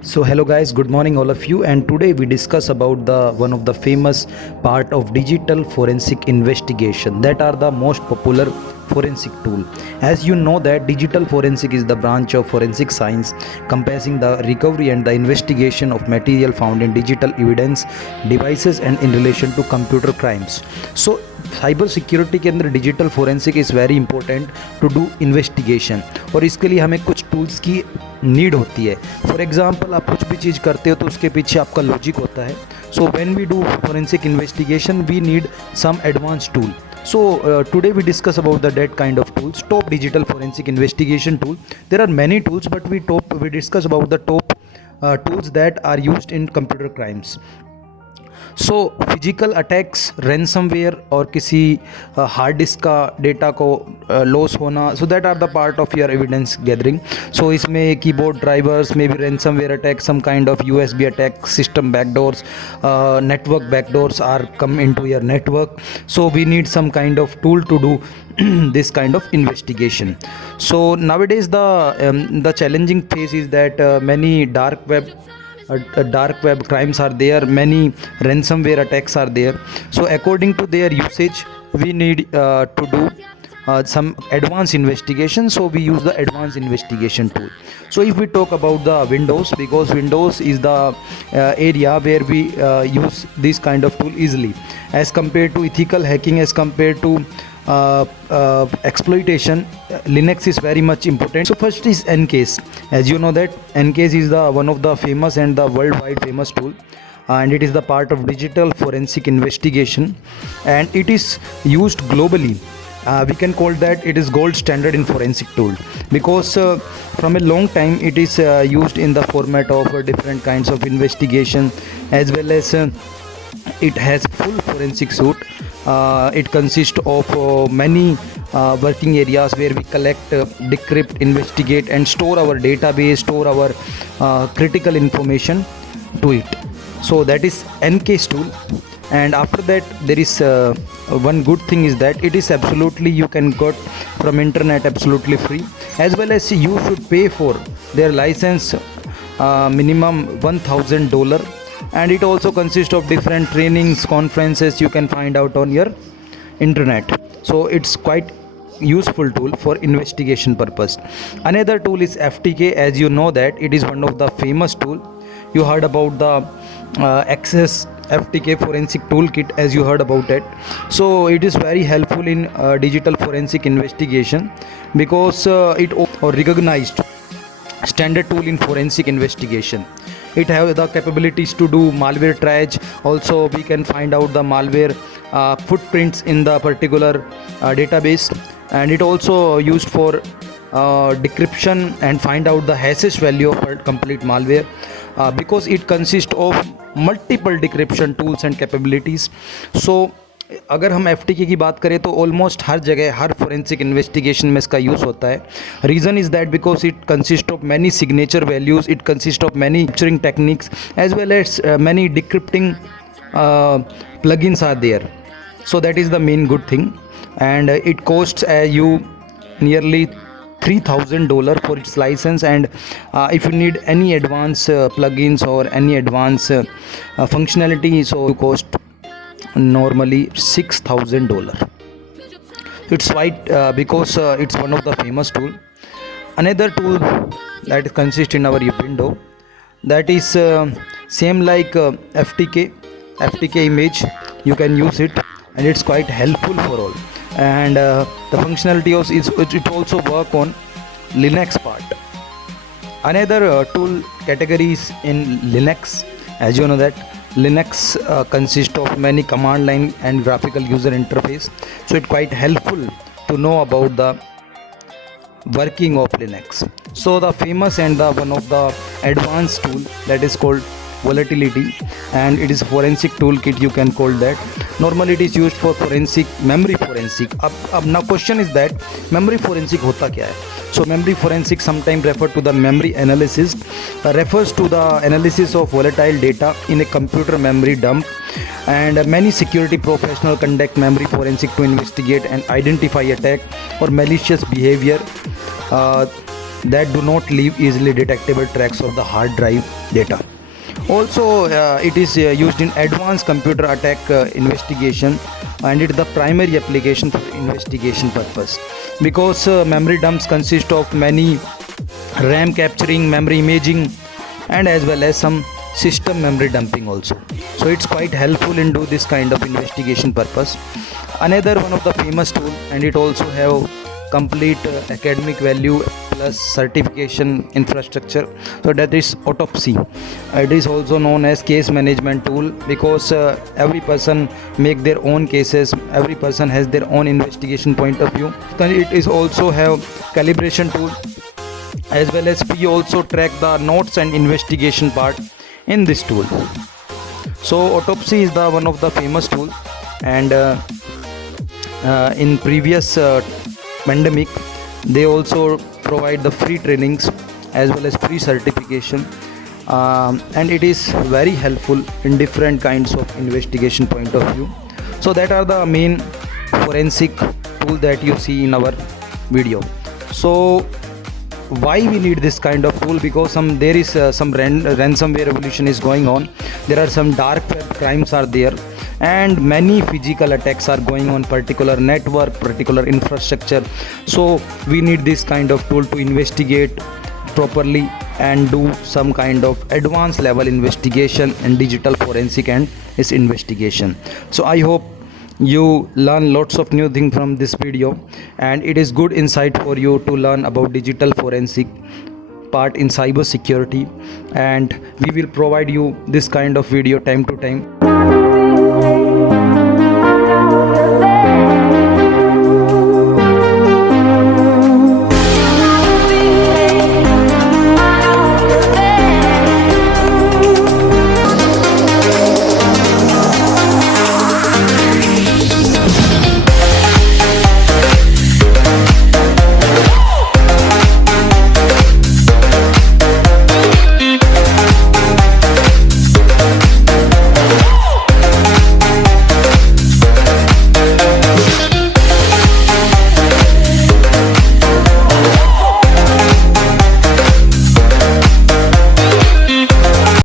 So hello guys, good morning all of you, and today we discuss about the one of the famous part of digital forensic investigation that are the most popular forensic tool. As you know that digital forensic is the branch of forensic science compassing the recovery and the investigation of material found in digital evidence devices and in relation to computer crimes. So cyber security के अंदर digital forensic is very important to do investigation, और इसके लिए हमें कुछ tools की need होती है. फॉर एग्जांपल आप कुछ भी चीज़ करते हो तो उसके पीछे आपका लॉजिक होता है. So when we do forensic investigation we need some advance tool. So today we discuss about that kind of tools, top digital forensic investigation tool. There are many tools, but we discuss about the top tools that are used in computer crimes. So physical attacks, ransomware और किसी hard disk का data को loss होना, so that are the part of your evidence gathering. So इसमें keyboard drivers में भी ransomware attack, some kind of USB attack, system backdoors, network backdoors are come into your network. So we need some kind of tool to do this kind of investigation. So nowadays the challenging phase is that many dark web crimes are there, many ransomware attacks are there. So according to their usage we need to do some advanced investigation, so we use the advanced investigation tool. So if we talk about the Windows, because Windows is the area where we use this kind of tool easily as compared to ethical hacking, as compared to exploitation. Linux is very much important. So first is Ncase. As you know that Ncase is the one of the famous and the worldwide famous tool, and it is the part of digital forensic investigation, and it is used globally. We can call that it is gold standard in forensic tool, because from a long time it is used in the format of different kinds of investigation, as well as it has full forensic suite. It consists of many working areas where we collect, decrypt, investigate and store our database, store our critical information to it. So that is Ncase tool. And after that there is one good thing is that it is absolutely, you can get from internet absolutely free, as well as you should pay for their license, minimum $1,000, and it also consists of different trainings, conferences you can find out on your internet. So it's quite useful tool for investigation purpose. Another tool is FTK. As you know that it is one of the famous tool. You heard about the Access FTK forensic toolkit, as you heard about it. So it is very helpful in digital forensic investigation, because it or recognized standard tool in forensic investigation. It have the capabilities to do malware triage. Also we can find out the malware footprints in the particular database, and it also used for decryption and find out the hashes value of a complete malware, because it consists of multiple decryption tools and capabilities. So अगर हम FTK की बात करें तो almost हर जगह, हर forensic investigation में इसका use होता है. Reason is that because it consist of many signature values, it consist of many capturing techniques, as well as many decrypting plugins are there. So that is the main good thing, and it costs you nearly $3,000 for its license. And if you need any advanced plugins or any advanced functionality, so it cost normally $6,000. It's quite because it's one of the famous tool. Another tool that consists in our window, that is same like FTK image. You can use it, and it's quite helpful for all. And the functionality of it also work on Linux part. Another tool categories in Linux. As you know that Linux consists of many command line and graphical user interface, so it's quite helpful to know about the working of Linux. So the famous and the one of the advanced tool that is called Volatility, and it is forensic toolkit, you can call that. Normally it is used for forensic, memory forensic. अब now question is that memory forensic होता क्या है? So memory forensic sometimes refer to the memory analysis, refers to the analysis of volatile data in a computer memory dump, and many security professionals conduct memory forensic to investigate and identify attack or malicious behavior that do not leave easily detectable tracks of the hard drive data. Also, it is used in advanced computer attack investigation, and it is the primary application for investigation purpose, because memory dumps consist of many RAM capturing, memory imaging, and as well as some system memory dumping also. So it's quite helpful in do this kind of investigation purpose. Another one of the famous tool, and it also have complete academic value plus certification infrastructure, so that is Autopsy. It is also known as case management tool, because every person make their own cases, every person has their own investigation point of view. Then it is also have calibration tool, as well as we also track the notes and investigation part in this tool. So Autopsy is the one of the famous tool, and in previous pandemic they also provide the free trainings as well as free certification, and it is very helpful in different kinds of investigation point of view. So that are the main forensic tool that you see in our video. So why we need this kind of tool? Because there is some ransomware revolution is going on, there are some dark web crimes are there, and many physical attacks are going on particular network, particular infrastructure. So we need this kind of tool to investigate properly and do some kind of advanced level investigation and digital forensic and its investigation. So I hope you learn lots of new things from this video, and it is good insight for you to learn about digital forensic part in cyber security, and we will provide you this kind of video time to time.